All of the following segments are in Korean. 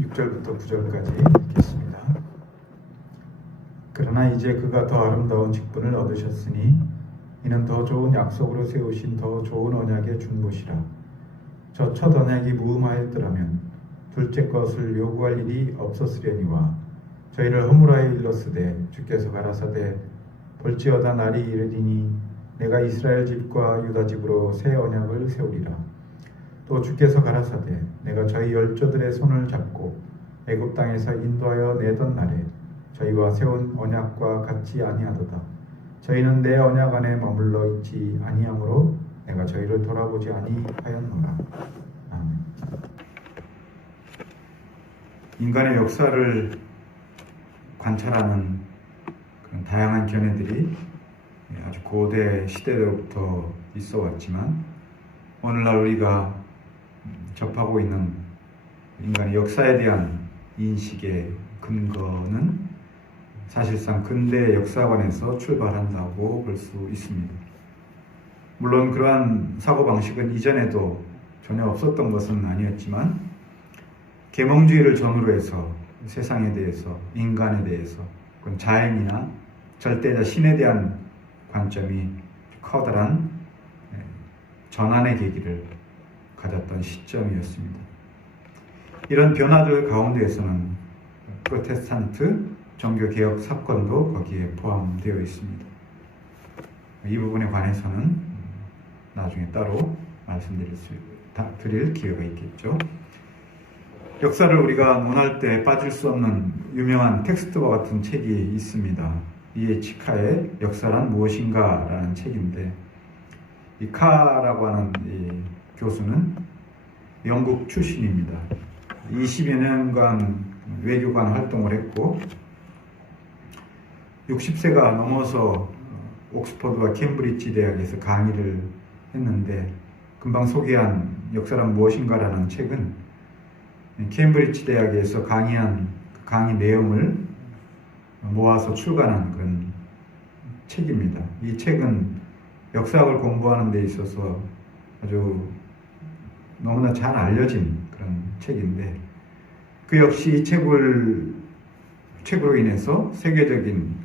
6절부터 9절까지 읽겠습니다. 그러나 이제 그가 더 아름다운 직분을 얻으셨으니 이는 더 좋은 약속으로 세우신 더 좋은 언약의 중보시라. 저 첫 언약이 무음하였더라면 둘째 것을 요구할 일이 없었으려니와 저희를 허물하여 일렀으되 주께서 가라사대 볼지어다 날이 이르리니 내가 이스라엘 집과 유다 집으로 새 언약을 세우리라. 또 주께서 가라사대 내가 저희 열조들의 손을 잡고 애굽 땅에서 인도하여 내던 날에 저희와 세운 언약과 같지 아니하도다. 저희는 내 언약 안에 머물러 있지 아니하므로 내가 저희를 돌아보지 아니하였노라. 아멘. 인간의 역사를 관찰하는 그런 다양한 견해들이 아주 고대 시대로부터 있어 왔지만 오늘날 우리가 접하고 있는 인간의 역사에 대한 인식의 근거는 사실상 근대 역사관에서 출발한다고 볼 수 있습니다. 물론 그러한 사고방식은 이전에도 전혀 없었던 것은 아니었지만 계몽주의를 전후로 해서 세상에 대해서, 인간에 대해서, 자연이나 절대자 신에 대한 관점이 커다란 전환의 계기를 가졌던 시점이었습니다. 이런 변화들 가운데에서는 프로테스탄트 종교개혁 사건도 거기에 포함되어 있습니다. 이 부분에 관해서는 나중에 따로 말씀드릴 기회가 있겠죠. 역사를 우리가 논할 때 빠질 수 없는 유명한 텍스트와 같은 책이 있습니다. E.H. 카의 역사란 무엇인가 라는 책인데, 이 카라고 하는 이 교수는 영국 출신입니다. 20여 년간 외교관 활동을 했고 60세가 넘어서 옥스퍼드와 캠브리지 대학에서 강의를 했는데, 금방 소개한 역사란 무엇인가라는 책은 캠브리지 대학에서 강의한 강의 내용을 모아서 출간한 그런 책입니다. 이 책은 역사학을 공부하는 데 있어서 아주 너무나 잘 알려진 그런 책인데, 그 역시 이 책으로 인해서 세계적인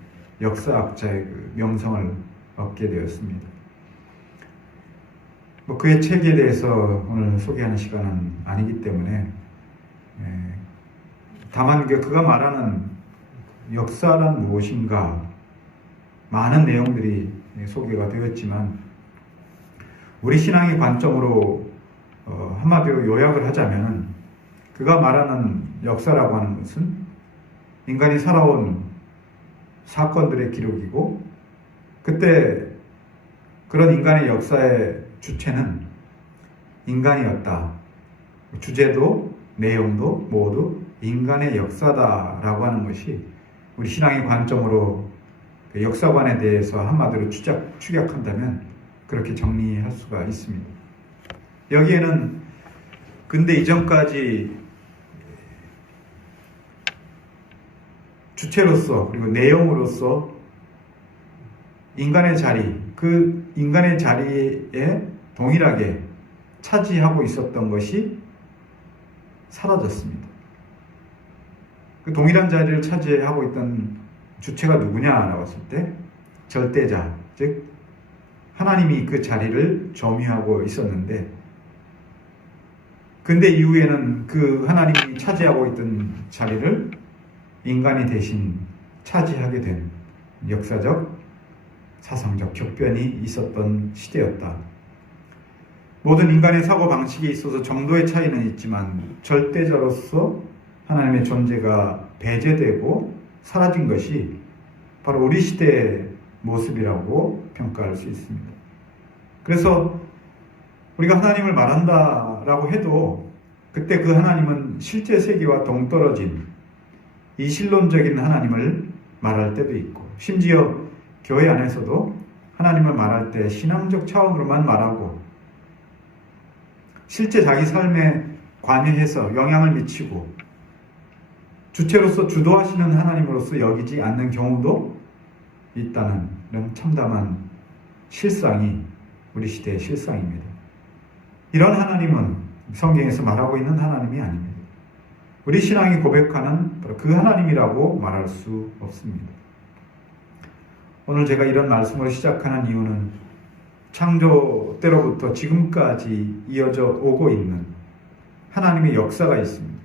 역사학자의 명성을 얻게 되었습니다. 그의 책에 대해서 오늘 소개하는 시간은 아니기 때문에, 다만 그가 말하는 역사란 무엇인가 많은 내용들이 소개가 되었지만, 우리 신앙의 관점으로 한마디로 요약을 하자면 그가 말하는 역사라고 하는 것은 인간이 살아온 사건들의 기록이고, 그때 그런 인간의 역사의 주체는 인간이었다. 주제도 내용도 모두 인간의 역사다라고 하는 것이 우리 신앙의 관점으로 그 역사관에 대해서 한마디로 축약한다면 그렇게 정리할 수가 있습니다. 여기에는 근대 이전까지 주체로서 그리고 내용으로서 인간의 자리, 그 인간의 자리에 동일하게 차지하고 있었던 것이 사라졌습니다. 그 동일한 자리를 차지하고 있던 주체가 누구냐라고 했을 때 절대자, 즉 하나님이 그 자리를 점유하고 있었는데, 근대 이후에는 그 하나님이 차지하고 있던 자리를 인간이 대신 차지하게 된 역사적, 사상적 격변이 있었던 시대였다. 모든 인간의 사고방식에 있어서 정도의 차이는 있지만 절대자로서 하나님의 존재가 배제되고 사라진 것이 바로 우리 시대의 모습이라고 평가할 수 있습니다. 그래서 우리가 하나님을 말한다라고 해도 그때 그 하나님은 실제 세계와 동떨어진 이신론적인 하나님을 말할 때도 있고, 심지어 교회 안에서도 하나님을 말할 때 신앙적 차원으로만 말하고 실제 자기 삶에 관여해서 영향을 미치고 주체로서 주도하시는 하나님으로서 여기지 않는 경우도 있다는 이런 참담한 실상이 우리 시대의 실상입니다. 이런 하나님은 성경에서 말하고 있는 하나님이 아닙니다. 우리 신앙이 고백하는 바로 그 하나님이라고 말할 수 없습니다. 오늘 제가 이런 말씀을 시작하는 이유는 창조 때로부터 지금까지 이어져 오고 있는 하나님의 역사가 있습니다.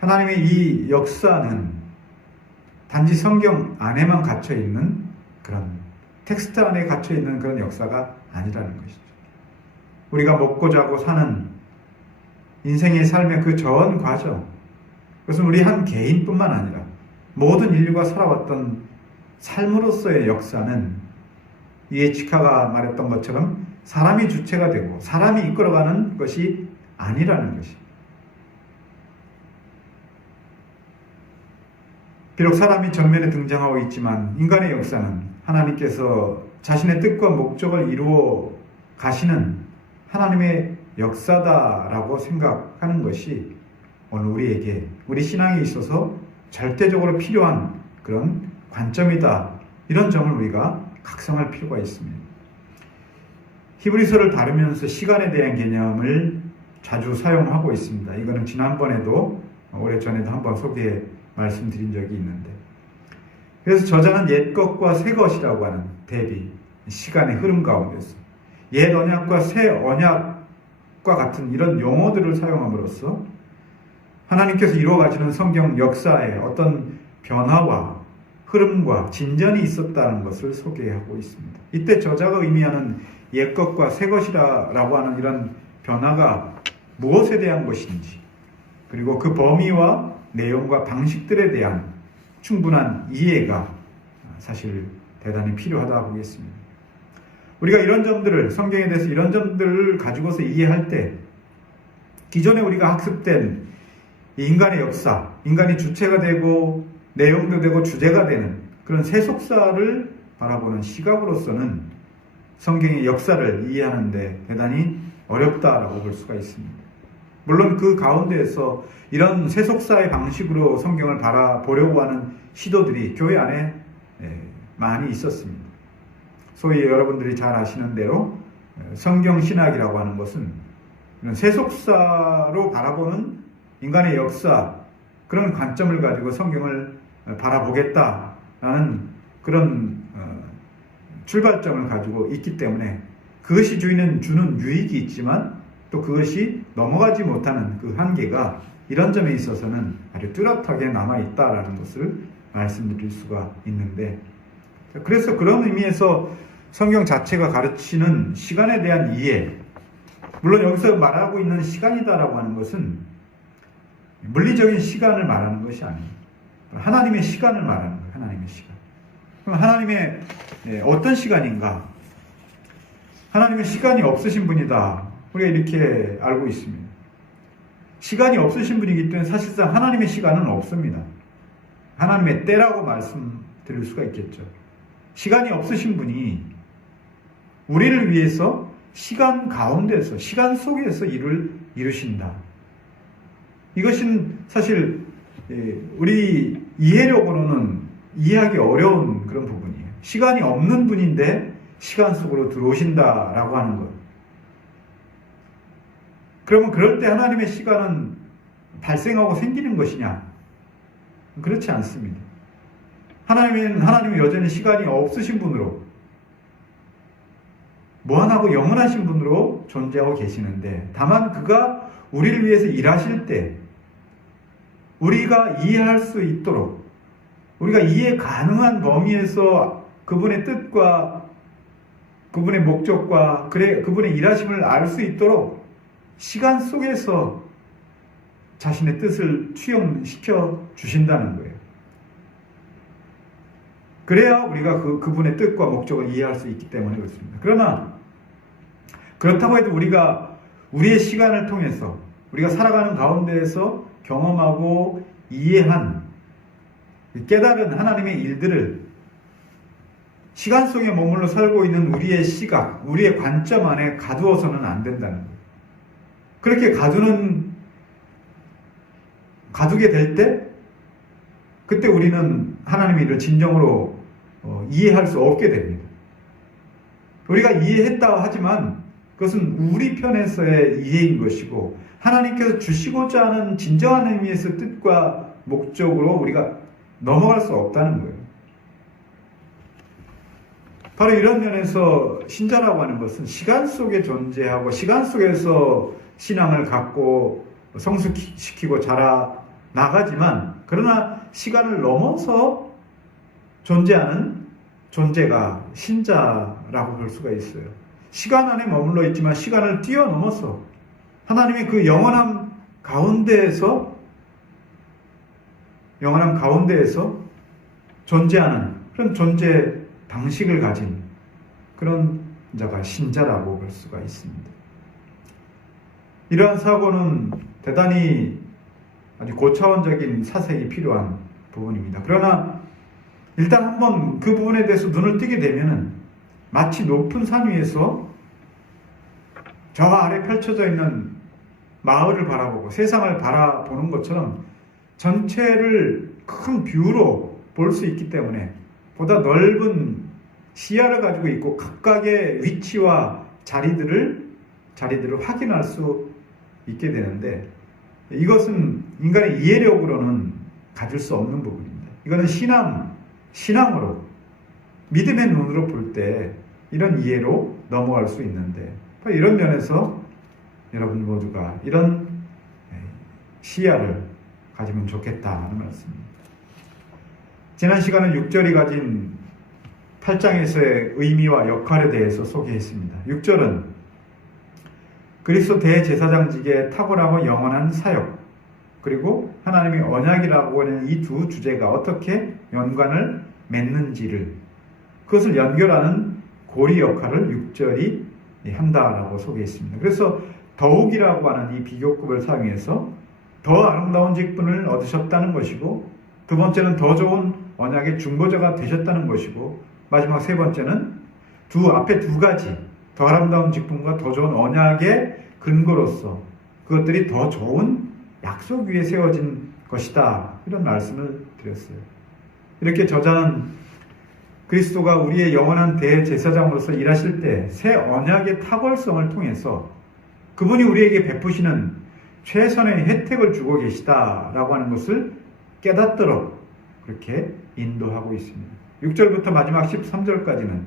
하나님의 이 역사는 단지 성경 안에만 갇혀 있는 그런 텍스트 안에 갇혀 있는 그런 역사가 아니라는 것이죠. 우리가 먹고 자고 사는 인생의 삶의 그 전 과정, 그것은 우리 한 개인뿐만 아니라 모든 인류가 살아왔던 삶으로서의 역사는 이에치카가 말했던 것처럼 사람이 주체가 되고 사람이 이끌어가는 것이 아니라는 것이. 비록 사람이 전면에 등장하고 있지만 인간의 역사는 하나님께서 자신의 뜻과 목적을 이루어 가시는 하나님의 역사다라고 생각하는 것이 오늘 우리에게 우리 신앙에 있어서 절대적으로 필요한 그런 관점이다. 이런 점을 우리가 각성할 필요가 있습니다. 히브리서를 다루면서 시간에 대한 개념을 자주 사용하고 있습니다. 이거는 지난번에도 오래전에도 한번 말씀드린 적이 있는데, 그래서 저자는 옛 것과 새 것이라고 하는 대비, 시간의 흐름 가운데서 옛 언약과 새 언약과 같은 이런 용어들을 사용함으로써 하나님께서 이루어가시는 성경 역사에 어떤 변화와 흐름과 진전이 있었다는 것을 소개하고 있습니다. 이때 저자가 의미하는 옛 것과 새 것이라고 하는 이런 변화가 무엇에 대한 것인지, 그리고 그 범위와 내용과 방식들에 대한 충분한 이해가 사실 대단히 필요하다고 보겠습니다. 우리가 이런 점들을, 성경에 대해서 이런 점들을 가지고서 이해할 때 기존에 우리가 학습된 인간의 역사, 인간이 주체가 되고 내용도 되고 주제가 되는 그런 세속사를 바라보는 시각으로서는 성경의 역사를 이해하는 데 대단히 어렵다라고 볼 수가 있습니다. 물론 그 가운데에서 이런 세속사의 방식으로 성경을 바라보려고 하는 시도들이 교회 안에 많이 있었습니다. 소위 여러분들이 잘 아시는 대로 성경신학이라고 하는 것은 세속사로 바라보는 인간의 역사, 그런 관점을 가지고 성경을 바라보겠다라는 그런 출발점을 가지고 있기 때문에 그것이 주는 유익이 있지만 또 그것이 넘어가지 못하는 그 한계가 이런 점에 있어서는 아주 뚜렷하게 남아있다라는 것을 말씀드릴 수가 있는데, 그래서 그런 의미에서 성경 자체가 가르치는 시간에 대한 이해, 물론 여기서 말하고 있는 시간이다라고 하는 것은 물리적인 시간을 말하는 것이 아니에요. 하나님의 시간을 말하는 거예요. 하나님의 시간. 그럼 하나님의 어떤 시간인가? 하나님의 시간이 없으신 분이다. 우리가 이렇게 알고 있습니다. 시간이 없으신 분이기 때문에 사실상 하나님의 시간은 없습니다. 하나님의 때라고 말씀드릴 수가 있겠죠. 시간이 없으신 분이 우리를 위해서 시간 가운데서, 시간 속에서 일을 이루신다. 이것은 사실 우리 이해력으로는 이해하기 어려운 그런 부분이에요. 시간이 없는 분인데 시간 속으로 들어오신다라고 하는 것. 그러면 그럴 때 하나님의 시간은 발생하고 생기는 것이냐? 그렇지 않습니다. 하나님은 여전히 시간이 없으신 분으로, 무한하고 영원하신 분으로 존재하고 계시는데, 다만 그가 우리를 위해서 일하실 때 우리가 이해할 수 있도록, 우리가 이해 가능한 범위에서 그분의 뜻과 그분의 목적과 그분의 일하심을 알 수 있도록 시간 속에서 자신의 뜻을 투영시켜 주신다는 거예요. 그래야 우리가 그분의 뜻과 목적을 이해할 수 있기 때문에 그렇습니다. 그러나 그렇다고 해도 우리가 우리의 시간을 통해서 우리가 살아가는 가운데에서 경험하고 이해한, 깨달은 하나님의 일들을 시간 속에 머물러 살고 있는 우리의 시각, 우리의 관점 안에 가두어서는 안 된다는 거예요. 그렇게 가두게 될 때, 그때 우리는 하나님의 일을 진정으로 이해할 수 없게 됩니다. 우리가 이해했다 하지만 그것은 우리 편에서의 이해인 것이고, 하나님께서 주시고자 하는 진정한 의미에서 뜻과 목적으로 우리가 넘어갈 수 없다는 거예요. 바로 이런 면에서 신자라고 하는 것은 시간 속에 존재하고 시간 속에서 신앙을 갖고 성숙시키고 자라나가지만, 그러나 시간을 넘어서 존재하는 존재가 신자라고 볼 수가 있어요. 시간 안에 머물러 있지만 시간을 뛰어넘어서 하나님의 그 영원함 가운데에서 존재하는 그런 존재 방식을 가진 그런 자가 신자라고 볼 수가 있습니다. 이러한 사고는 대단히 아주 고차원적인 사색이 필요한 부분입니다. 그러나 일단 한번 그 부분에 대해서 눈을 뜨게 되면은 마치 높은 산 위에서 저 아래 펼쳐져 있는 마을을 바라보고 세상을 바라보는 것처럼 전체를 큰 뷰로 볼 수 있기 때문에 보다 넓은 시야를 가지고 있고 각각의 위치와 자리들을 확인할 수 있게 되는데, 이것은 인간의 이해력으로는 가질 수 없는 부분입니다. 이거는 신앙으로, 믿음의 눈으로 볼 때 이런 이해로 넘어갈 수 있는데, 이런 면에서 여러분 모두가 이런 시야를 가지면 좋겠다는 말씀입니다. 지난 시간은 6절이 가진 8장에서의 의미와 역할에 대해서 소개했습니다. 6절은 그리스도 대제사장직의 탁월하고 영원한 사역, 그리고 하나님의 언약이라고 하는 이 두 주제가 어떻게 연관을 맺는지를, 그것을 연결하는 고리 역할을 6절이 한다라고 소개했습니다. 그래서 더욱이라고 하는 이 비교급을 사용해서 더 아름다운 직분을 얻으셨다는 것이고, 두 번째는 더 좋은 언약의 중보자가 되셨다는 것이고, 마지막 세 번째는 앞에 두 가지 더 아름다운 직분과 더 좋은 언약의 근거로서 그것들이 더 좋은 약속 위에 세워진 것이다, 이런 말씀을 드렸어요. 이렇게 저자는 그리스도가 우리의 영원한 대제사장으로서 일하실 때 새 언약의 탁월성을 통해서 그분이 우리에게 베푸시는 최선의 혜택을 주고 계시다라고 하는 것을 깨닫도록 그렇게 인도하고 있습니다. 6절부터 마지막 13절까지는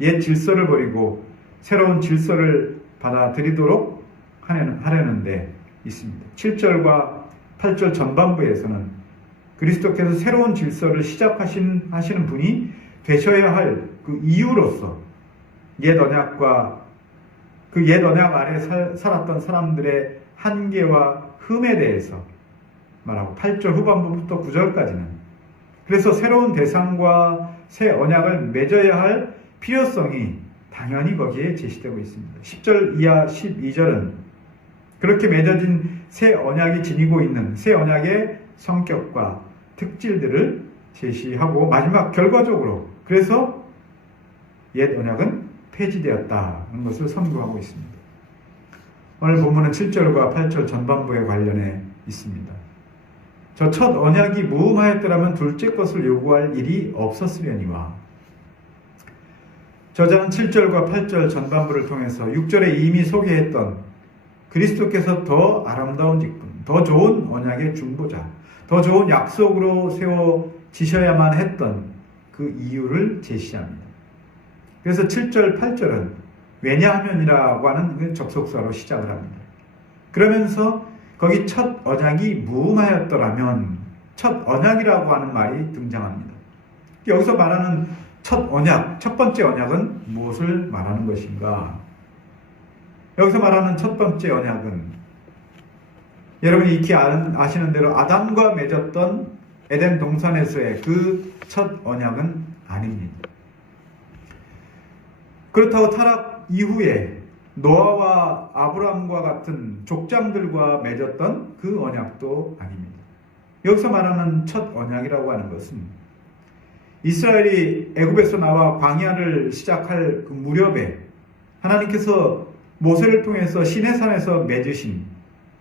옛 질서를 버리고 새로운 질서를 받아들이도록 하려는데 있습니다. 7절과 8절 전반부에서는 그리스도께서 새로운 질서를 시작하시는 분이 되셔야 할 그 이유로서 옛 언약과 그 옛 언약 아래 살았던 사람들의 한계와 흠에 대해서 말하고, 8절 후반부부터 9절까지는 그래서 새로운 대상과 새 언약을 맺어야 할 필요성이 당연히 거기에 제시되고 있습니다. 10절 이하 12절은 그렇게 맺어진 새 언약이 지니고 있는 새 언약의 성격과 특질들을 제시하고, 마지막 결과적으로 그래서 옛 언약은 폐지되었다는 것을 선고하고 있습니다. 오늘 본문은 7절과 8절 전반부에 관련해 있습니다. 저 첫 언약이 무음하였더라면 둘째 것을 요구할 일이 없었으려니와. 저자는 7절과 8절 전반부를 통해서 6절에 이미 소개했던 그리스도께서 더 아름다운 직분, 더 좋은 언약의 중보자, 더 좋은 약속으로 세워지셔야만 했던 그 이유를 제시합니다. 그래서 7절, 8절은 왜냐하면이라고 하는 접속사로 시작을 합니다. 그러면서 거기 첫 언약이 무음하였더라면, 첫 언약이라고 하는 말이 등장합니다. 여기서 말하는 첫 언약, 첫 번째 언약은 무엇을 말하는 것인가? 여기서 말하는 첫 번째 언약은 여러분이 익히 아시는 대로 아담과 맺었던 에덴 동산에서의 그 첫 언약은 아닙니다. 그렇다고 타락 이후에 노아와 아브라함과 같은 족장들과 맺었던 그 언약도 아닙니다. 여기서 말하는 첫 언약이라고 하는 것은 이스라엘이 애굽에서 나와 광야를 시작할 그 무렵에 하나님께서 모세를 통해서 시내산에서 맺으신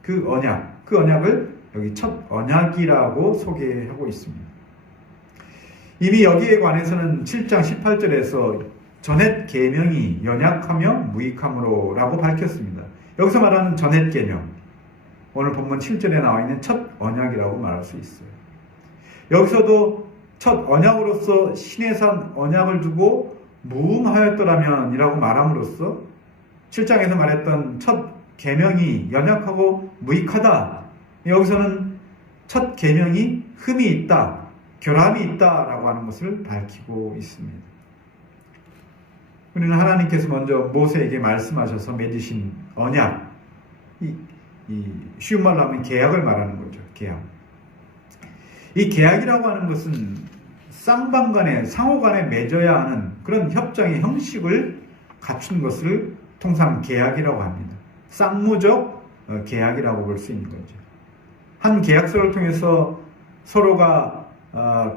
그 언약을 여기 첫 언약이라고 소개하고 있습니다. 이미 여기에 관해서는 7장 18절에서 전옛 계명이 연약하며 무익함으로라고 밝혔습니다. 여기서 말하는 전옛 계명, 오늘 본문 7절에 나와 있는 첫 언약이라고 말할 수 있어요. 여기서도 첫 언약으로서 신의 산 언약을 두고 무음하였더라면 이라고 말함으로써 7장에서 말했던 첫 계명이 연약하고 무익하다. 여기서는 첫 계명이 흠이 있다, 결함이 있다라고 하는 것을 밝히고 있습니다. 우리는 하나님께서 먼저 모세에게 말씀하셔서 맺으신 언약, 쉬운 말로 하면 계약을 말하는 거죠. 계약. 이 계약이라고 하는 것은 쌍방 간에, 상호 간에 맺어야 하는 그런 협정의 형식을 갖춘 것을 통상 계약이라고 합니다. 쌍무적 계약이라고 볼 수 있는 거죠. 한 계약서를 통해서 서로가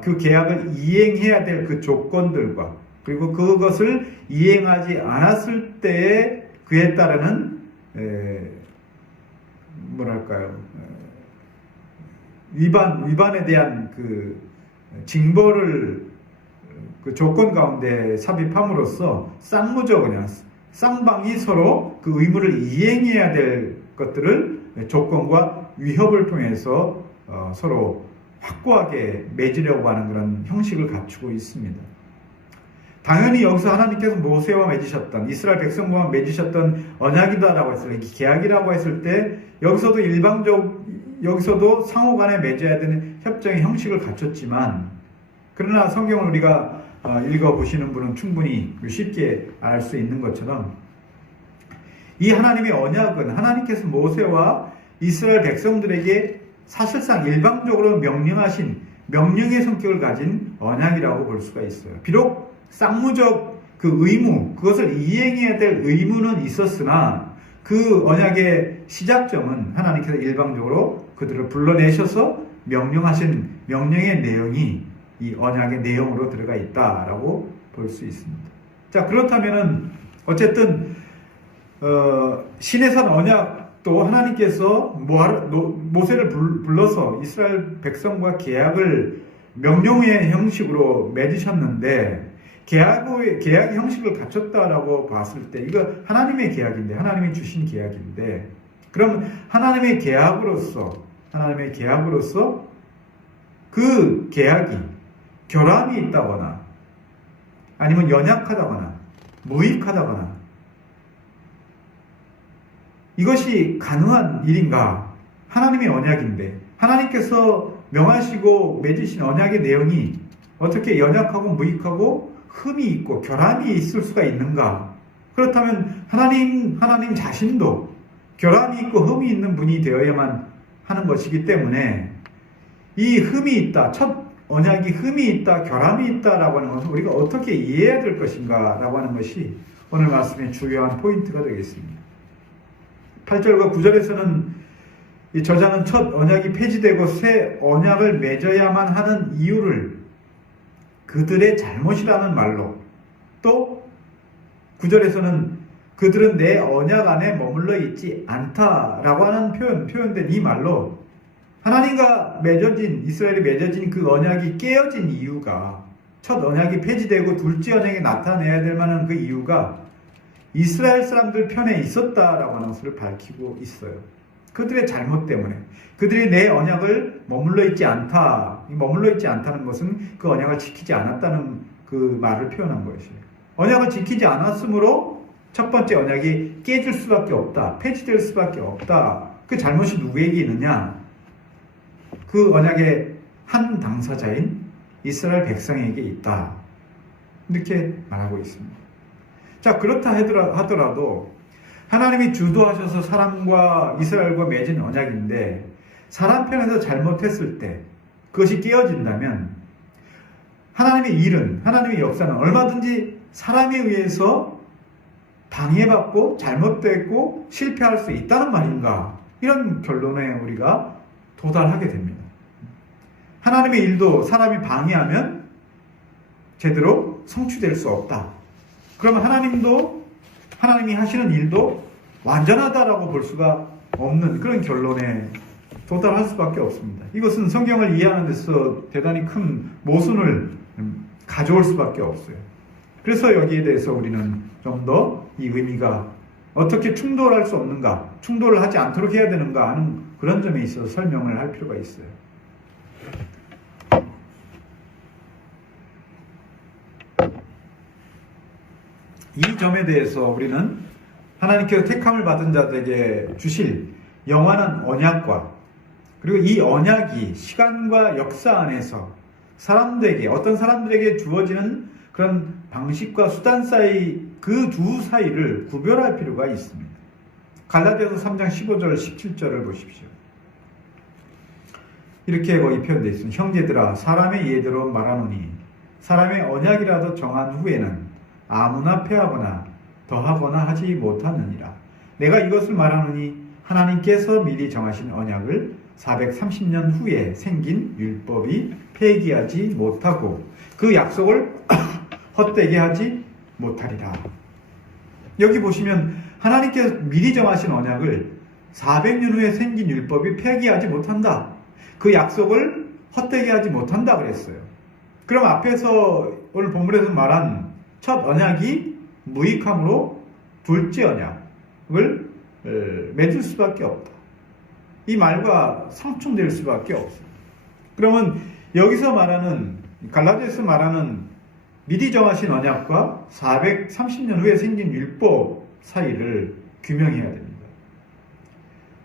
그 계약을 이행해야 될 그 조건들과 그리고 그것을 이행하지 않았을 때에 그에 따르는 위반에 대한 그 징벌을 그 조건 가운데 삽입함으로써 쌍무적 그냥 쌍방이 서로 그 의무를 이행해야 될 것들을 조건과 위협을 통해서 서로 확고하게 맺으려고 하는 그런 형식을 갖추고 있습니다. 당연히 여기서 하나님께서 모세와 맺으셨던, 이스라엘 백성과 맺으셨던 언약이다라고 했을 때, 계약이라고 했을 때 여기서도 상호 간에 맺어야 되는 협정의 형식을 갖췄지만, 그러나 성경을 우리가 읽어보시는 분은 충분히 쉽게 알 수 있는 것처럼 이 하나님의 언약은 하나님께서 모세와 이스라엘 백성들에게 사실상 일방적으로 명령하신 명령의 성격을 가진 언약이라고 볼 수가 있어요. 비록 쌍무적 그 의무, 그것을 이행해야 될 의무는 있었으나 그 언약의 시작점은 하나님께서 일방적으로 그들을 불러내셔서 명령하신 명령의 내용이 이 언약의 내용으로 들어가 있다라고 볼 수 있습니다. 자, 그렇다면은 어쨌든 신의 산 언약도 하나님께서 모세를 불러서 이스라엘 백성과 계약을 명령의 형식으로 맺으셨는데 계약 형식을 갖췄다라고 봤을 때 이거 하나님의 계약인데, 하나님이 주신 계약인데, 그럼 하나님의 계약으로서 그 계약이 결함이 있다거나 아니면 연약하다거나 무익하다거나 이것이 가능한 일인가? 하나님의 언약인데 하나님께서 명하시고 맺으신 언약의 내용이 어떻게 연약하고 무익하고 흠이 있고 결함이 있을 수가 있는가? 그렇다면 하나님 자신도 결함이 있고 흠이 있는 분이 되어야만 하는 것이기 때문에 이 흠이 있다, 첫 언약이 흠이 있다, 결함이 있다라고 하는 것을 우리가 어떻게 이해해야 될 것인가 라고 하는 것이 오늘 말씀의 주요한 포인트가 되겠습니다. 8절과 9절에서는 이 저자는 첫 언약이 폐지되고 새 언약을 맺어야만 하는 이유를 그들의 잘못이라는 말로, 또 9절에서는 그들은 내 언약 안에 머물러 있지 않다라고 하는 표현된 이 말로 하나님과 이스라엘이 맺어진 그 언약이 깨어진 이유가, 첫 언약이 폐지되고 둘째 언약이 나타내야 될 만한 그 이유가 이스라엘 사람들 편에 있었다라고 하는 것을 밝히고 있어요. 그들의 잘못 때문에, 그들이 내 언약을 머물러 있지 않다는 것은 그 언약을 지키지 않았다는 그 말을 표현한 것이에요. 언약을 지키지 않았으므로 첫 번째 언약이 깨질 수밖에 없다, 폐지될 수밖에 없다. 그 잘못이 누구에게 있느냐? 그 언약의 한 당사자인 이스라엘 백성에게 있다, 이렇게 말하고 있습니다. 자, 그렇다 하더라도 하나님이 주도하셔서 사람과 이스라엘과 맺은 언약인데 사람 편에서 잘못했을 때 그것이 깨어진다면 하나님의 역사는 얼마든지 사람에 의해서 방해받고 잘못됐고 실패할 수 있다는 말인가? 이런 결론에 우리가 도달하게 됩니다. 하나님의 일도 사람이 방해하면 제대로 성취될 수 없다. 그러면 하나님이 하시는 일도 완전하다라고 볼 수가 없는 그런 결론에 도달할 수밖에 없습니다. 이것은 성경을 이해하는 데서 대단히 큰 모순을 가져올 수밖에 없어요. 그래서 여기에 대해서 우리는 좀 더 이 의미가 어떻게 충돌할 수 없는가, 충돌을 하지 않도록 해야 되는가 하는 그런 점에 있어서 설명을 할 필요가 있어요. 이 점에 대해서 우리는 하나님께서 택함을 받은 자들에게 주실 영원한 언약과 그리고 이 언약이 시간과 역사 안에서 사람들에게 어떤 사람들에게 주어지는 그런 방식과 수단 사이 그 두 사이를 구별할 필요가 있습니다. 갈라디아서 3장 15절 17절을 보십시오. 이렇게 거기 표현되어 있습니다. 형제들아 사람의 예대로 말하노니 사람의 언약이라도 정한 후에는 아무나 폐하거나 더하거나 하지 못하느니라. 내가 이것을 말하노니 하나님께서 미리 정하신 언약을 430년 후에 생긴 율법이 폐기하지 못하고 그 약속을 헛되게 하지 못하리라. 여기 보시면 하나님께서 미리 정하신 언약을 400년 후에 생긴 율법이 폐기하지 못한다. 그 약속을 헛되게 하지 못한다 그랬어요. 그럼 앞에서 오늘 본문에서 말한 첫 언약이 무익함으로 둘째 언약을 맺을 수밖에 없다. 이 말과 상충될 수밖에 없어요. 그러면 여기서 말하는 갈라디아에서 말하는 미리 정하신 언약과 430년 후에 생긴 율법 사이를 규명해야 됩니다.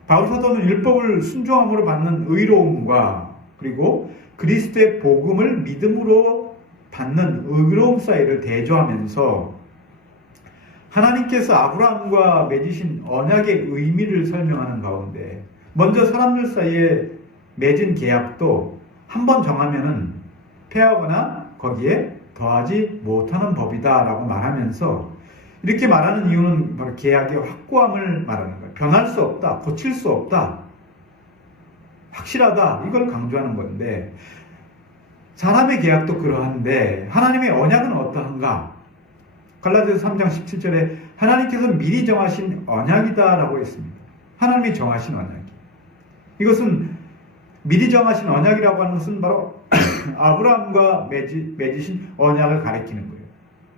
바울 사도는 율법을 순종함으로 받는 의로움과 그리고 그리스도의 복음을 믿음으로 받는 의로움 사이를 대조하면서 하나님께서 아브라함과 맺으신 언약의 의미를 설명하는 가운데 먼저 사람들 사이에 맺은 계약도 한 번 정하면은 폐하거나 거기에 더하지 못하는 법이다 라고 말하면서 이렇게 말하는 이유는 바로 계약의 확고함을 말하는 거예요. 변할 수 없다, 고칠 수 없다, 확실하다, 이걸 강조하는 건데 사람의 계약도 그러한데 하나님의 언약은 어떠한가? 갈라디아서 3장 17절에 하나님께서 미리 정하신 언약이다 라고 했습니다. 하나님이 정하신 언약이. 이것은 미리 정하신 언약이라고 하는 것은 바로 아브라함과 맺으신 언약을 가리키는 거예요.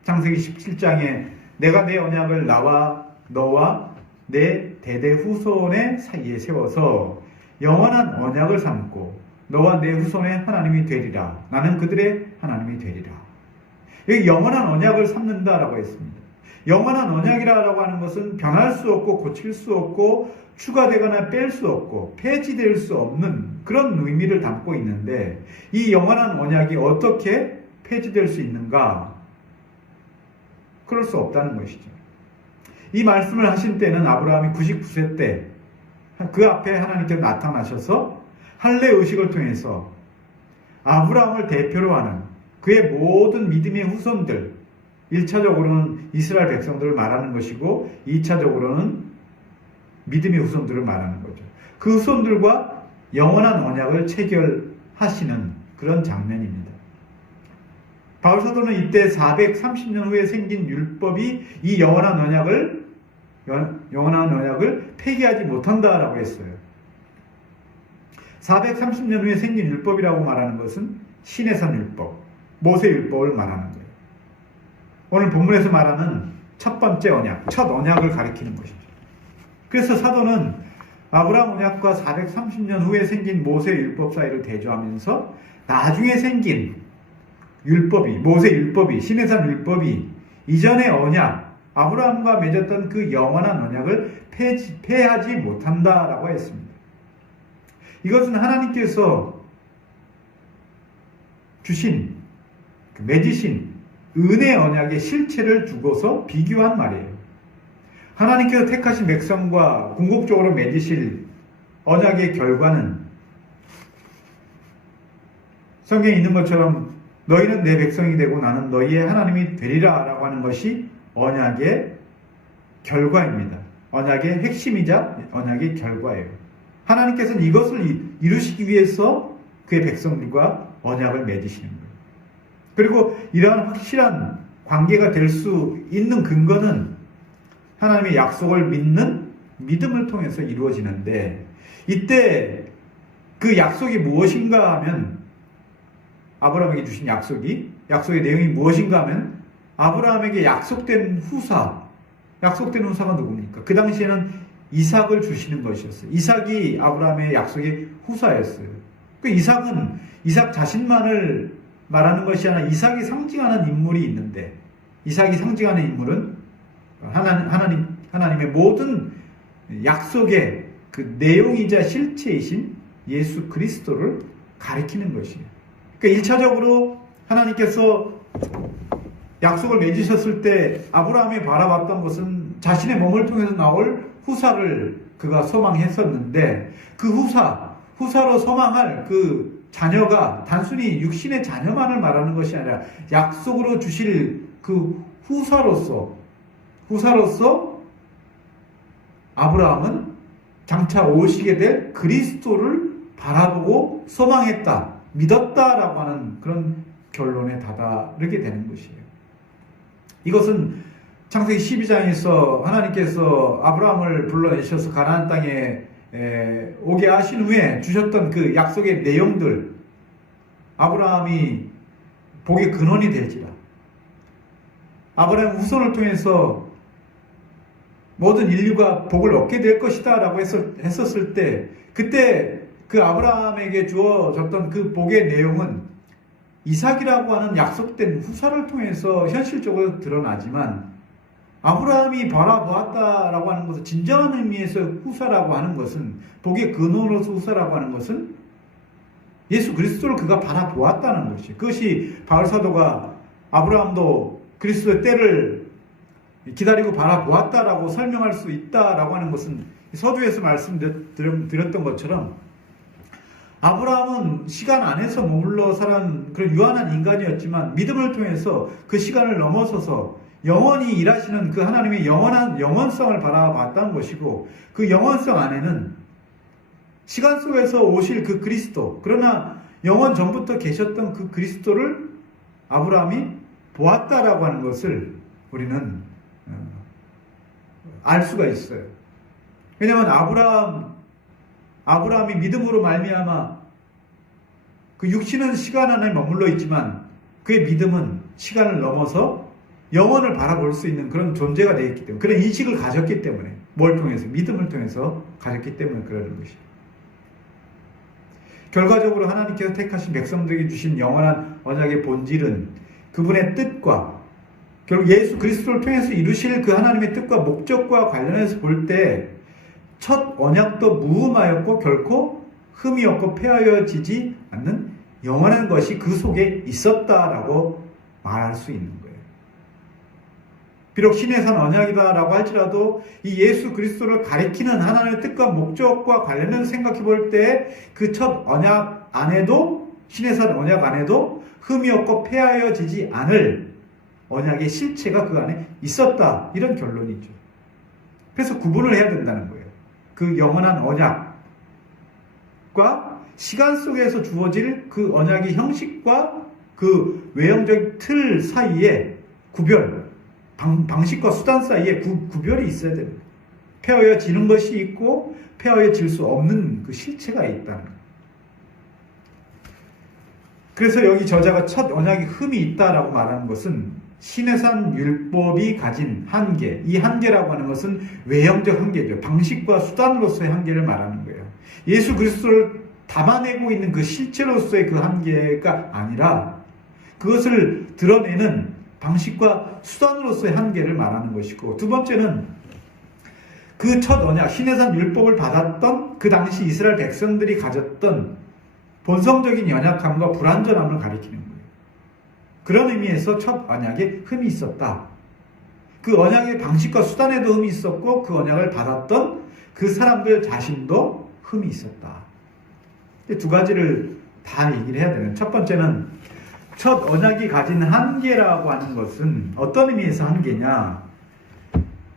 창세기 17장에 내가 내 언약을 나와 너와 내 대대 후손의 사이에 세워서 영원한 언약을 삼고 너와 내 후손의 하나님이 되리라. 나는 그들의 하나님이 되리라. 여기 영원한 언약을 삼는다라고 했습니다. 영원한 언약이라고 하는 것은 변할 수 없고 고칠 수 없고 추가되거나 뺄 수 없고 폐지될 수 없는 그런 의미를 담고 있는데 이 영원한 언약이 어떻게 폐지될 수 있는가? 그럴 수 없다는 것이죠. 이 말씀을 하신 때는 아브라함이 99세 때 그 앞에 하나님께서 나타나셔서 할례 의식을 통해서 아브라함을 대표로 하는 그의 모든 믿음의 후손들, 1차적으로는 이스라엘 백성들을 말하는 것이고 2차적으로는 믿음의 후손들을 말하는 거죠. 그 후손들과 영원한 언약을 체결하시는 그런 장면입니다. 바울 사도는 이때 430년 후에 생긴 율법이 이 영원한 언약을 폐기하지 못한다라고 했어요. 430년 후에 생긴 율법이라고 말하는 것은 시내산 율법, 모세 율법을 말하는 거예요. 오늘 본문에서 말하는 첫 번째 언약, 첫 언약을 가리키는 것이죠. 그래서 사도는 아브라함 언약과 430년 후에 생긴 모세 율법 사이를 대조하면서 나중에 생긴 율법이, 모세 율법이, 시내산 율법이 이전의 언약, 아브라함과 맺었던 그 영원한 언약을 폐하지 못한다라고 했습니다. 이것은 하나님께서 주신, 맺으신 은혜 언약의 실체를 두고서 비교한 말이에요. 하나님께서 택하신 백성과 궁극적으로 맺으실 언약의 결과는 성경에 있는 것처럼 너희는 내 백성이 되고 나는 너희의 하나님이 되리라 라고 하는 것이 언약의 결과입니다. 언약의 핵심이자 언약의 결과예요. 하나님께서는 이것을 이루시기 위해서 그의 백성들과 언약을 맺으시는 거예요. 그리고 이러한 확실한 관계가 될 수 있는 근거는 하나님의 약속을 믿는 믿음을 통해서 이루어지는데 이때 그 약속이 무엇인가 하면 아브라함에게 주신 약속의 내용이 무엇인가 하면 아브라함에게 약속된 후사가 누굽니까? 그 당시에는 이삭을 주시는 것이었어요. 이삭이 아브라함의 약속의 후사였어요. 그 이삭 자신만을 말하는 것이 아니라 이삭이 상징하는 인물이 있는데, 이삭이 상징하는 인물은 하나님의 모든 약속의 그 내용이자 실체이신 예수 그리스도를 가리키는 것이에요. 그러니까 1차적으로 하나님께서 약속을 맺으셨을 때 아브라함이 바라봤던 것은 자신의 몸을 통해서 나올 후사를 그가 소망했었는데, 그 후사로 소망할 그 자녀가 단순히 육신의 자녀만을 말하는 것이 아니라 약속으로 주실 그 후사로서 아브라함은 장차 오시게 될 그리스도를 바라보고 소망했다, 믿었다라고 하는 그런 결론에 다다르게 되는 것이에요. 이것은 창세기 12장에서 하나님께서 아브라함을 불러내셔서 가나안 땅에 오게 하신 후에 주셨던 그 약속의 내용들, 아브라함이 복의 근원이 될지라, 아브라함 후손을 통해서 모든 인류가 복을 얻게 될 것이다 라고 했었을 때, 그때 그 아브라함에게 주어졌던 그 복의 내용은 이삭이라고 하는 약속된 후사를 통해서 현실적으로 드러나지만, 아브라함이 바라보았다라고 하는 것은, 진정한 의미에서 후사라고 하는 것은, 복의 근원으로서 후사라고 하는 것은 예수 그리스도를 그가 바라보았다는 것이에요. 그것이 바울 사도가 아브라함도 그리스도의 때를 기다리고 바라보았다라고 설명할 수 있다라고 하는 것은, 서두에서 말씀드렸던 것처럼 아브라함은 시간 안에서 머물러 살은 그런 유한한 인간이었지만, 믿음을 통해서 그 시간을 넘어서서 영원히 일하시는 그 하나님의 영원한 영원성을 바라봤다는 것이고, 그 영원성 안에는 시간 속에서 오실 그 그리스도, 그러나 영원 전부터 계셨던 그 그리스도를 아브라함이 보았다라고 하는 것을 우리는 알 수가 있어요. 왜냐하면 아브라함이 믿음으로 말미암아 그 육신은 시간 안에 머물러 있지만 그의 믿음은 시간을 넘어서 영원을 바라볼 수 있는 그런 존재가 되어 있기 때문에, 그런 인식을 가졌기 때문에, 뭘 통해서? 믿음을 통해서 가졌기 때문에 그러는 것이죠. 결과적으로 하나님께서 택하신 백성들에게 주신 영원한 언약의 본질은 그분의 뜻과 결국 예수 그리스도를 통해서 이루실 그 하나님의 뜻과 목적과 관련해서 볼 때 첫 언약도 무음하였고 결코 흠이 없고 폐하여지지 않는 영원한 것이 그 속에 있었다라고 말할 수 있는 거예요. 비록 신의 산 언약이다라고 할지라도 이 예수 그리스도를 가리키는 하나님의 뜻과 목적과 관련해서 생각해 볼 때 그 첫 언약 안에도, 신의 산 언약 안에도 흠이 없고 폐하여지지 않을 언약의 실체가 그 안에 있었다, 이런 결론이죠. 그래서 구분을 해야 된다는 거예요. 그 영원한 언약과 시간 속에서 주어질 그 언약의 형식과 그 외형적 틀 사이에 구별, 방식과 수단 사이에 구별이 있어야 됩니다. 폐하여지는 것이 있고 폐하여질 수 없는 그 실체가 있다는 거예요. 그래서 여기 저자가 첫 언약의 흠이 있다라고 말하는 것은 신의 산 율법이 가진 한계, 이 한계라고 하는 것은 외형적 한계죠. 방식과 수단으로서의 한계를 말하는 거예요. 예수 그리스도를 담아내고 있는 그 실체로서의 그 한계가 아니라 그것을 드러내는 방식과 수단으로서의 한계를 말하는 것이고, 두 번째는 그 첫 언약, 신의 산 율법을 받았던 그 당시 이스라엘 백성들이 가졌던 본성적인 연약함과 불완전함을 가리키는 거예요. 그런 의미에서 첫 언약에 흠이 있었다. 그 언약의 방식과 수단에도 흠이 있었고 그 언약을 받았던 그 사람들 자신도 흠이 있었다. 두 가지를 다 얘기를 해야 되는. 첫 번째는 첫 언약이 가진 한계라고 하는 것은 어떤 의미에서 한계냐?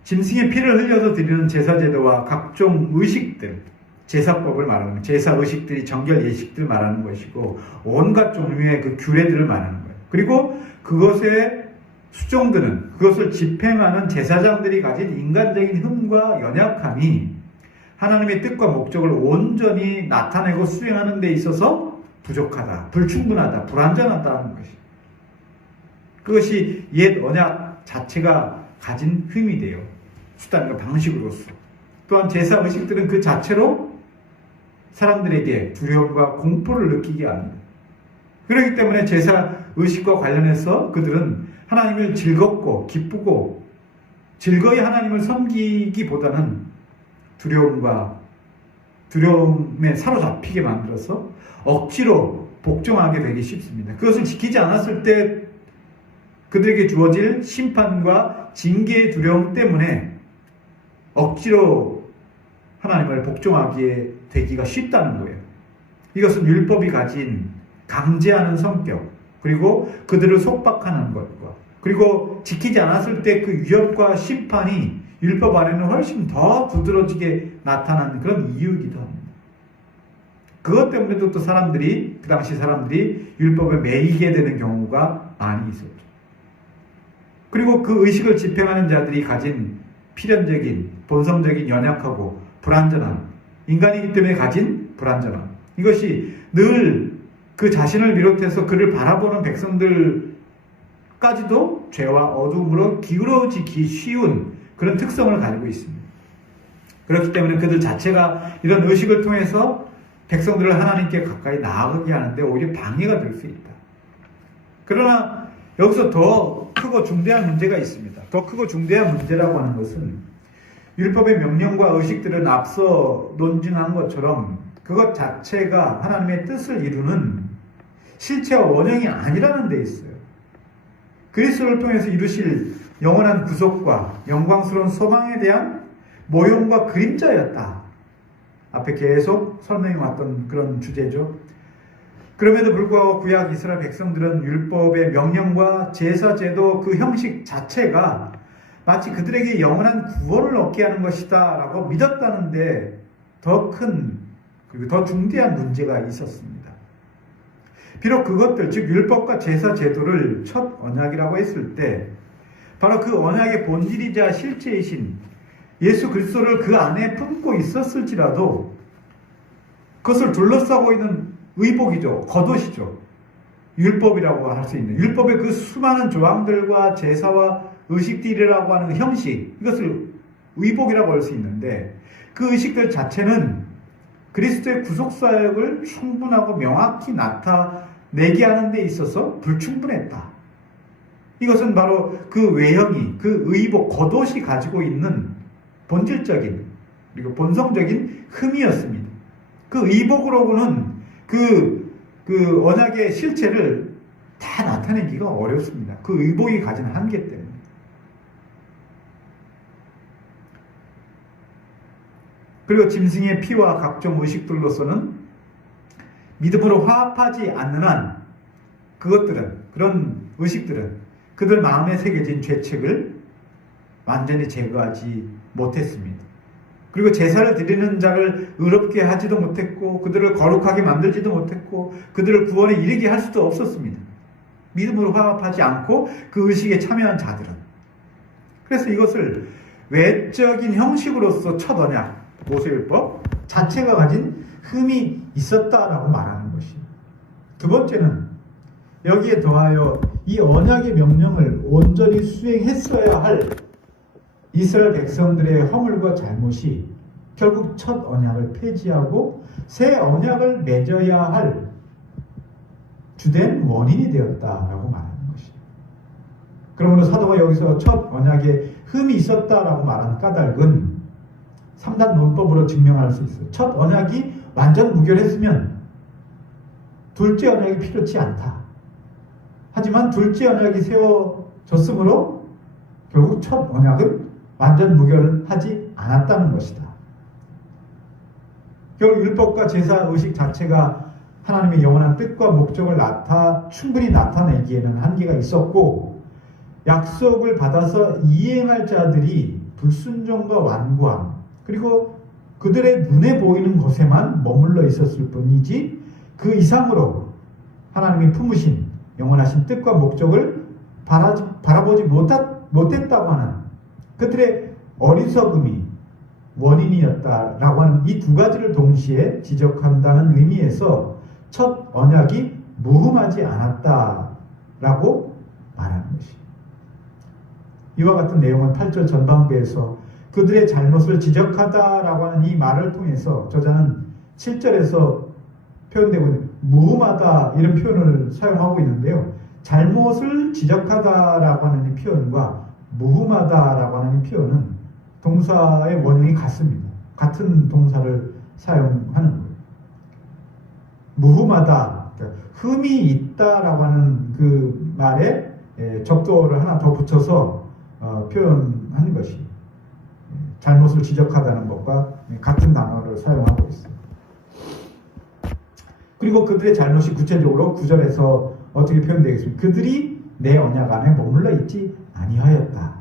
짐승의 피를 흘려서 드리는 제사제도와 각종 의식들, 제사법을 말하는 거예요. 제사 의식들이 정결 예식들 말하는 것이고 온갖 종류의 그 규례들을 말하는 거예요. 그리고 그것의 수종들은, 그것을 집행하는 제사장들이 가진 인간적인 흠과 연약함이 하나님의 뜻과 목적을 온전히 나타내고 수행하는 데 있어서 부족하다, 불충분하다, 불완전하다는 것이, 그것이 옛 언약 자체가 가진 흠이 돼요. 수단과 방식으로서. 또한 제사 의식들은 그 자체로 사람들에게 두려움과 공포를 느끼게 합니다. 그렇기 때문에 제사 의식과 관련해서 그들은 하나님을 즐겁고 기쁘고 즐거이 하나님을 섬기기보다는 두려움에 사로잡히게 만들어서 억지로 복종하게 되기 쉽습니다. 그것을 지키지 않았을 때 그들에게 주어질 심판과 징계의 두려움 때문에 억지로 하나님을 복종하게 되기가 쉽다는 거예요. 이것은 율법이 가진 강제하는 성격, 그리고 그들을 속박하는 것과, 그리고 지키지 않았을 때 그 위협과 심판이 율법 안에는 훨씬 더 두드러지게 나타나는 그런 이유이기도 합니다. 그것 때문에도 또 그 당시 사람들이 율법에 매이게 되는 경우가 많이 있었죠. 그리고 그 의식을 집행하는 자들이 가진 필연적인, 본성적인 연약하고 불완전함, 인간이기 때문에 가진 불완전함, 이것이 늘 그 자신을 비롯해서 그를 바라보는 백성들까지도 죄와 어두움으로 기울어지기 쉬운 그런 특성을 가지고 있습니다. 그렇기 때문에 그들 자체가 이런 의식을 통해서 백성들을 하나님께 가까이 나아가게 하는데 오히려 방해가 될 수 있다. 그러나 여기서 더 크고 중대한 문제가 있습니다. 더 크고 중대한 문제라고 하는 것은 율법의 명령과 의식들은 앞서 논증한 것처럼 그것 자체가 하나님의 뜻을 이루는 실체와 원형이 아니라는 데 있어요. 그리스도를 통해서 이루실 영원한 구속과 영광스러운 소망에 대한 모형과 그림자였다. 앞에 계속 설명해 왔던 그런 주제죠. 그럼에도 불구하고 구약 이스라엘 백성들은 율법의 명령과 제사 제도 그 형식 자체가 마치 그들에게 영원한 구원을 얻게 하는 것이다 라고 믿었다는데 더 큰 그리고 더 중대한 문제가 있었습니다. 비록 그것들, 즉 율법과 제사 제도를 첫 언약이라고 했을 때 바로 그 언약의 본질이자 실체이신 예수 그리스도를 그 안에 품고 있었을지라도 그것을 둘러싸고 있는 의복이죠. 겉옷이죠. 율법이라고 할 수 있는 율법의 그 수많은 조항들과 제사와 의식들이라고 하는 형식, 이것을 의복이라고 할 수 있는데 그 의식들 자체는 그리스도의 구속사역을 충분하고 명확히 나타내게 하는 데 있어서 불충분했다. 이것은 바로 그 외형이, 그 의복, 겉옷이 가지고 있는 본질적인 그리고 본성적인 흠이었습니다. 그 의복으로는 그 언약의 실체를 다 나타내기가 어렵습니다. 그 의복이 가진 한계 때문에. 그리고 짐승의 피와 각종 의식들로서는 믿음으로 화합하지 않는 한 그런 의식들은 그들 마음에 새겨진 죄책을 완전히 제거하지 못했습니다. 그리고 제사를 드리는 자를 의롭게 하지도 못했고 그들을 거룩하게 만들지도 못했고 그들을 구원에 이르게 할 수도 없었습니다. 믿음으로 화합하지 않고 그 의식에 참여한 자들은. 그래서 이것을 외적인 형식으로서 첫 언약, 모세율법 자체가 가진 흠이 있었다라고 말하는 것입니다. 두 번째는 여기에 더하여 이 언약의 명령을 온전히 수행했어야 할 이스라엘 백성들의 허물과 잘못이 결국 첫 언약을 폐지하고 새 언약을 맺어야 할 주된 원인이 되었다라고 말하는 것입니다. 그러므로 사도가 여기서 첫 언약에 흠이 있었다라고 말한 까닭은 3단 논법으로 증명할 수 있어요. 첫 언약이 완전 무결했으면 둘째 언약이 필요치 않다. 하지만 둘째 언약이 세워졌으므로 결국 첫 언약은 완전 무결하지 않았다는 것이다. 결국 율법과 제사 의식 자체가 하나님의 영원한 뜻과 목적을 충분히 나타내기에는 한계가 있었고 약속을 받아서 이행할 자들이 불순종과 완고함 그리고 그들의 눈에 보이는 것에만 머물러 있었을 뿐이지 그 이상으로 하나님이 품으신 영원하신 뜻과 목적을 바라보지 못했다고 하는 그들의 어리석음이 원인이었다라고 하는 이 두 가지를 동시에 지적한다는 의미에서 첫 언약이 무흠하지 않았다라고 말하는 것입니다. 이와 같은 내용은 8절 전반부에서 그들의 잘못을 지적하다라고 하는 이 말을 통해서 저자는 7절에서 표현되고 있는 무음하다 이런 표현을 사용하고 있는데요. 잘못을 지적하다라고 하는 이 표현과 무음하다라고 하는 이 표현은 동사의 원형이 같습니다. 같은 동사를 사용하는 거예요. 무음하다, 그러니까 흠이 있다라고 하는 그 말에 적도를 하나 더 붙여서 표현하는 것이 잘못을 지적하다는 것과 같은 단어를 사용하고 있어요. 그리고 그들의 잘못이 구체적으로 9절에서 어떻게 표현되겠습니까? 그들이 내 언약 안에 머물러 있지 아니하였다.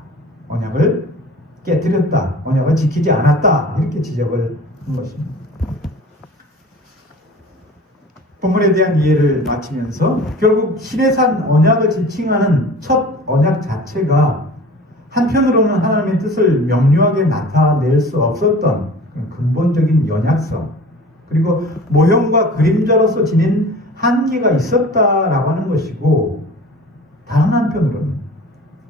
언약을 깨뜨렸다. 언약을 지키지 않았다. 이렇게 지적을 한 것입니다. 본문에 대한 이해를 마치면서 결국 시내산 언약을 지칭하는 첫 언약 자체가 한편으로는 하나님의 뜻을 명료하게 나타낼 수 없었던 근본적인 연약성, 그리고 모형과 그림자로서 지닌 한계가 있었다라고 하는 것이고, 다른 한편으로는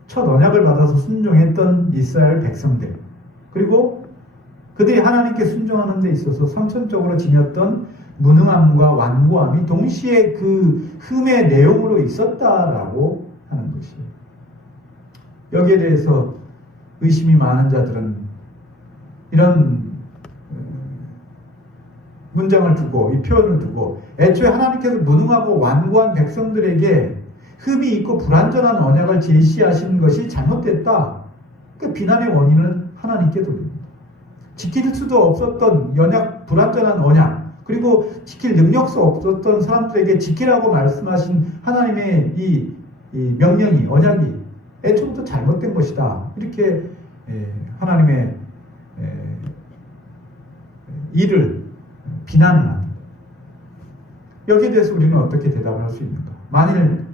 첫 언약을 받아서 순종했던 이스라엘 백성들, 그리고 그들이 하나님께 순종하는 데 있어서 선천적으로 지녔던 무능함과 완고함이 동시에 그 흠의 내용으로 있었다라고 하는 것이에요. 여기에 대해서 의심이 많은 자들은 이런 문장을 두고, 이 표현을 두고, 애초에 하나님께서 무능하고 완고한 백성들에게 흠이 있고 불완전한 언약을 제시하신 것이 잘못됐다. 그 비난의 원인은 하나님께 돌립니다. 지킬 수도 없었던 불완전한 언약, 그리고 지킬 능력도 없었던 사람들에게 지키라고 말씀하신 하나님의 이 명령이, 언약이 애초부터 잘못된 것이다. 이렇게 하나님의 일을 비난합니다. 여기에 대해서 우리는 어떻게 대답을 할 수 있는가? 만일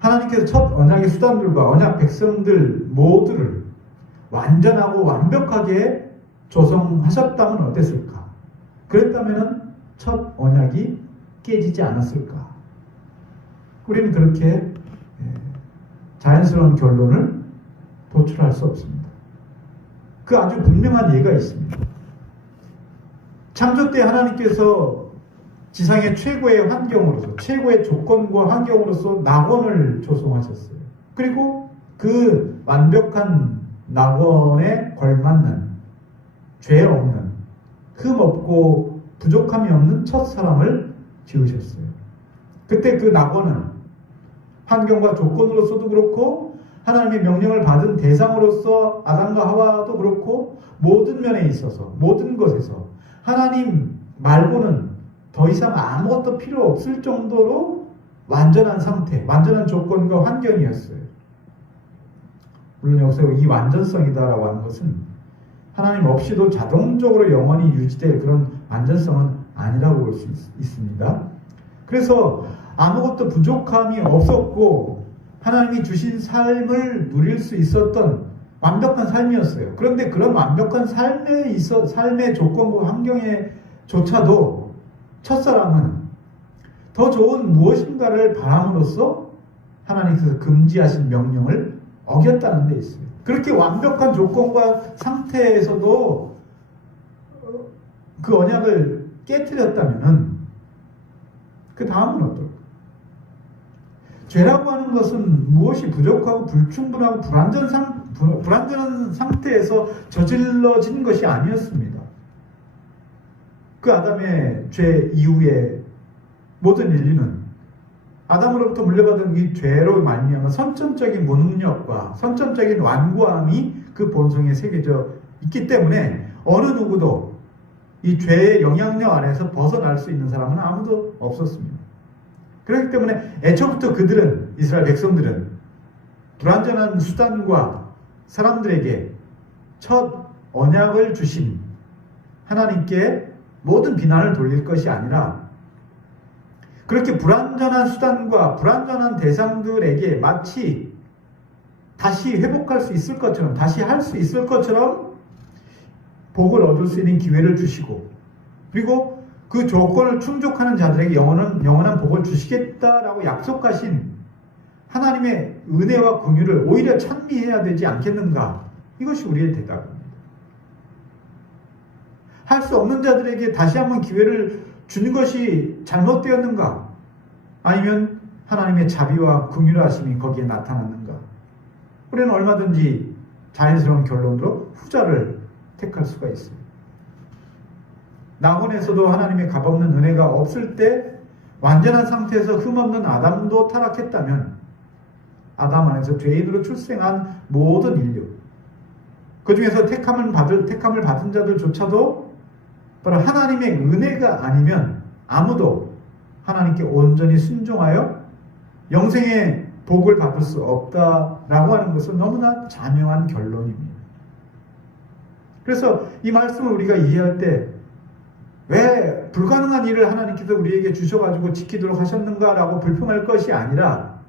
하나님께서 첫 언약의 수단들과 언약 백성들 모두를 완전하고 완벽하게 조성하셨다면 어땠을까? 그랬다면 첫 언약이 깨지지 않았을까? 우리는 그렇게 자연스러운 결론을 도출할 수 없습니다. 그 아주 분명한 예가 있습니다. 창조 때 하나님께서 지상의 최고의 환경으로서, 최고의 조건과 환경으로서 낙원을 조성하셨어요. 그리고 그 완벽한 낙원에 걸맞는, 죄 없는, 흠 없고 부족함이 없는 첫 사람을 지으셨어요. 그때 그 낙원은 환경과 조건으로서도 그렇고 하나님의 명령을 받은 대상으로서 아담과 하와도 그렇고 모든 면에 있어서, 모든 것에서 하나님 말고는 더 이상 아무것도 필요 없을 정도로 완전한 상태, 완전한 조건과 환경이었어요. 물론 여기서 이 완전성이다라고 하는 것은 하나님 없이도 자동적으로 영원히 유지될 그런 완전성은 아니라고 볼 수 있습니다. 그래서 아무것도 부족함이 없었고 하나님이 주신 삶을 누릴 수 있었던 완벽한 삶이었어요. 그런데 그런 완벽한 삶의 조건과 환경에조차도 첫사람은 더 좋은 무엇인가를 바람으로써 하나님께서 금지하신 명령을 어겼다는 데 있어요. 그렇게 완벽한 조건과 상태에서도 그 언약을 깨뜨렸다면 그 다음은 어떨까? 죄라고 하는 것은 무엇이 부족하고 불충분하고 불완전한 상태에서 저질러진 것이 아니었습니다. 그 아담의 죄 이후에 모든 인류는 아담으로부터 물려받은 이 죄로 말미암아 선천적인 무능력과 선천적인 완고함이 그 본성에 새겨져 있기 때문에 어느 누구도 이 죄의 영향력 안에서 벗어날 수 있는 사람은 아무도 없었습니다. 그렇기 때문에 애초부터 그들은, 이스라엘 백성들은 불완전한 수단과 사람들에게 첫 언약을 주신 하나님께 모든 비난을 돌릴 것이 아니라 그렇게 불완전한 수단과 불완전한 대상들에게 마치 다시 회복할 수 있을 것처럼, 다시 할 수 있을 것처럼 복을 얻을 수 있는 기회를 주시고, 그리고 그 조건을 충족하는 자들에게 영원한 복을 주시겠다라고 약속하신 하나님의 은혜와 긍휼을 오히려 찬미해야 되지 않겠는가? 이것이 우리의 대답입니다. 할 수 없는 자들에게 다시 한번 기회를 주는 것이 잘못되었는가? 아니면 하나님의 자비와 긍휼하심이 거기에 나타났는가? 우리는 얼마든지 자연스러운 결론으로 후자를 택할 수가 있습니다. 낙원에서도 하나님의 값없는 은혜가 없을 때 완전한 상태에서 흠없는 아담도 타락했다면 아담 안에서 죄인으로 출생한 모든 인류, 그 중에서 택함을 받은 자들조차도 바로 하나님의 은혜가 아니면 아무도 하나님께 온전히 순종하여 영생의 복을 받을 수 없다라고 하는 것은 너무나 자명한 결론입니다. 그래서 이 말씀을 우리가 이해할 때 왜 불가능한 일을 하나님께서 우리에게 주셔가지고 지키도록 하셨는가라고 불평할 것이 아니라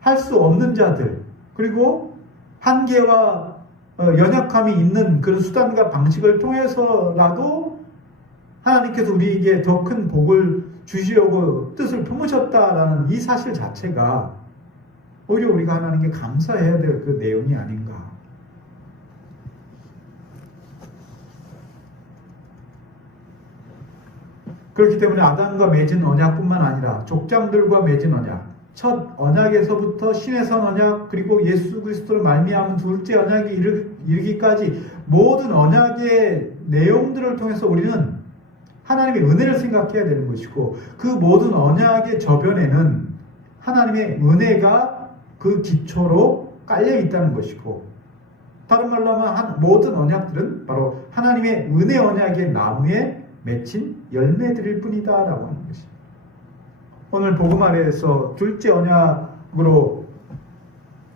할 수 없는 자들, 그리고 한계와 연약함이 있는 그런 수단과 방식을 통해서라도 하나님께서 우리에게 더 큰 복을 주시려고 뜻을 품으셨다라는 이 사실 자체가 오히려 우리가 하나님께 감사해야 될 그 내용이 아닌가. 그렇기 때문에 아담과 맺은 언약뿐만 아니라 족장들과 맺은 언약, 첫 언약에서부터 신의 선 언약, 그리고 예수 그리스도를 말미암은 둘째 언약이 이르기까지 모든 언약의 내용들을 통해서 우리는 하나님의 은혜를 생각해야 되는 것이고, 그 모든 언약의 저변에는 하나님의 은혜가 그 기초로 깔려 있다는 것이고, 다른 말로 하면 모든 언약들은 바로 하나님의 은혜 언약의 나무에 맺힌 열매들일 뿐이다 라고 하는 것입니다. 오늘 복음 아래에서 둘째 언약으로,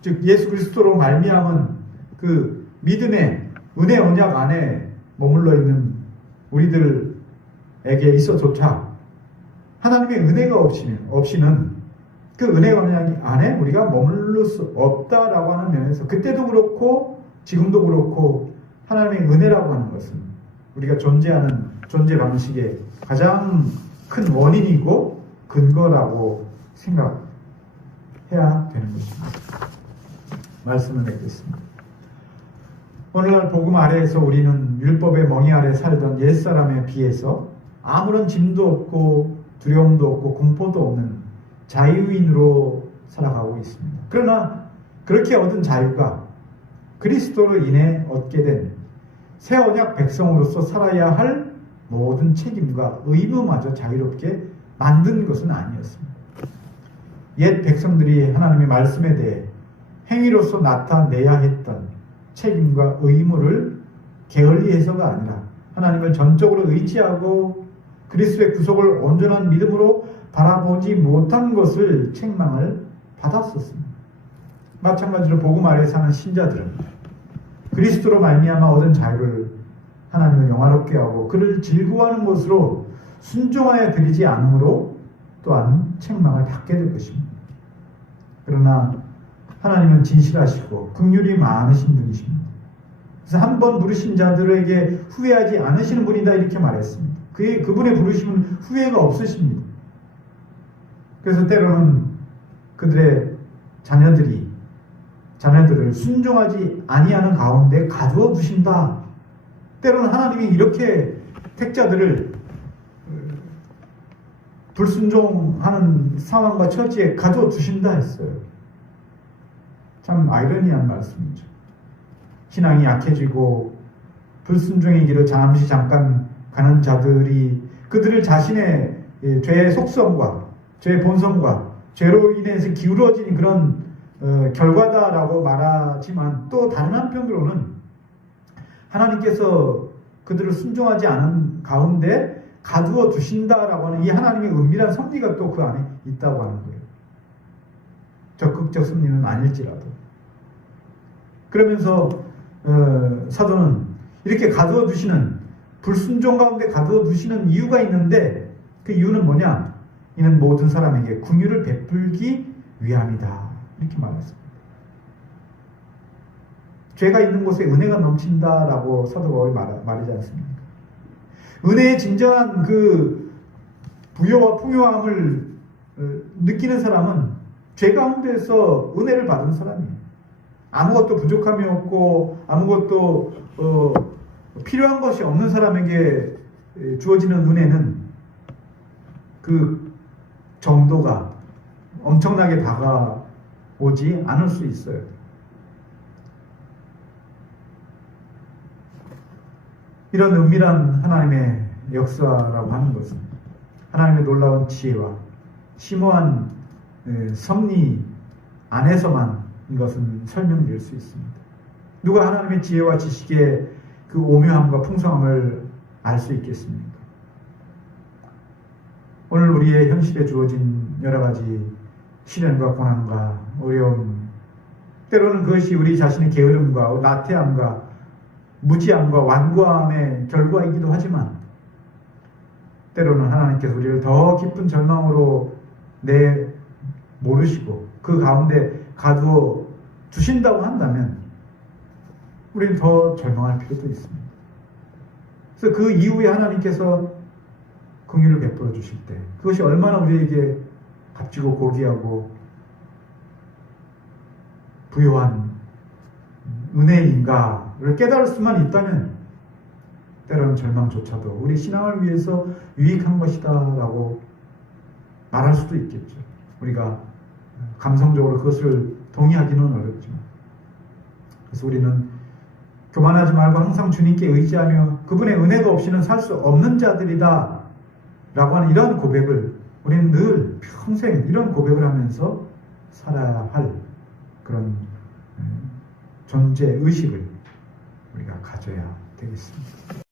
즉 예수 그리스도로 말미암은 그 믿음의 은혜 언약 안에 머물러 있는 우리들에게 있어조차 하나님의 은혜가 없이는 그 은혜 언약 안에 우리가 머물러 수 없다라고 하는 면에서, 그때도 그렇고 지금도 그렇고 하나님의 은혜라고 하는 것은 우리가 존재하는 존재 방식의 가장 큰 원인이고 근거라고 생각해야 되는 것입니다. 말씀을 맺겠습니다. 오늘날 복음 아래에서 우리는 율법의 멍에 아래 살던 옛사람에 비해서 아무런 짐도 없고 두려움도 없고 공포도 없는 자유인으로 살아가고 있습니다. 그러나 그렇게 얻은 자유가 그리스도로 인해 얻게 된 새 언약 백성으로서 살아야 할 모든 책임과 의무마저 자유롭게 만든 것은 아니었습니다. 옛 백성들이 하나님의 말씀에 대해 행위로서 나타내야 했던 책임과 의무를 게을리해서가 아니라 하나님을 전적으로 의지하고 그리스도의 구속을 온전한 믿음으로 바라보지 못한 것을 책망을 받았었습니다. 마찬가지로 복음 아래에 사는 신자들은 그리스도로 말미암아 얻은 자유를 하나님을 영화롭게 하고 그를 즐거워하는 것으로 순종하여 드리지 않으므로 또한 책망을 받게 될 것입니다. 그러나 하나님은 진실하시고 긍휼이 많으신 분이십니다. 그래서 한 번 부르신 자들에게 후회하지 않으시는 분이다 이렇게 말했습니다. 그분의 부르심은 후회가 없으십니다. 그래서 때로는 그들의 자녀들을 순종하지 아니하는 가운데 가두어 두신다. 때로는 하나님이 이렇게 택자들을 불순종하는 상황과 처지에 가두어 두신다 했어요. 참 아이러니한 말씀이죠. 신앙이 약해지고 불순종의 길을 잠깐 가는 자들이 그들을 자신의 죄의 속성과 죄의 본성과 죄로 인해서 기울어진 그런 결과다라고 말하지만, 또 다른 한편으로는 하나님께서 그들을 순종하지 않은 가운데 가두어 두신다라고 하는 이 하나님의 은밀한 섭리가 또 그 안에 있다고 하는 거예요. 적극적 섭리는 아닐지라도. 그러면서 사도는 이렇게 가두어 두시는, 불순종 가운데 가두어 두시는 이유가 있는데, 그 이유는 뭐냐? 이는 모든 사람에게 긍휼을 베풀기 위함이다. 이렇게 말했습니다. 죄가 있는 곳에 은혜가 넘친다라고 사도 바울이 말하지 않습니까? 은혜의 진정한 그 부여와 풍요함을 느끼는 사람은 죄 가운데서 은혜를 받은 사람이에요. 아무것도 부족함이 없고 아무것도 필요한 것이 없는 사람에게 주어지는 은혜는 그 정도가 엄청나게 다가오지 않을 수 있어요. 이런 은밀한 하나님의 역사라고 하는 것은 하나님의 놀라운 지혜와 심오한 섭리 안에서만 이것은 설명될 수 있습니다. 누가 하나님의 지혜와 지식의 그 오묘함과 풍성함을 알 수 있겠습니까? 오늘 우리의 현실에 주어진 여러 가지 시련과 고난과 어려움, 때로는 그것이 우리 자신의 게으름과 나태함과 무지함과 완고함의 결과이기도 하지만, 때로는 하나님께서 우리를 더 깊은 절망으로 모르시고 그 가운데 가두어 주신다고 한다면 우리는 더 절망할 필요도 있습니다. 그래서 그 이후에 하나님께서 긍휼을 베풀어 주실 때 그것이 얼마나 우리에게 값지고 고귀하고 부요한 은혜인가를 깨달을 수만 있다면 때로는 절망조차도 우리 신앙을 위해서 유익한 것이다 라고 말할 수도 있겠죠. 우리가 감성적으로 그것을 동의하기는 어렵지만, 그래서 우리는 교만하지 말고 항상 주님께 의지하며 그분의 은혜가 없이는 살 수 없는 자들이다 라고 하는 이런 고백을 우리는 늘 평생 이런 고백을 하면서 살아야 할 그런 존재의식을 우리가 가져야 되겠습니다.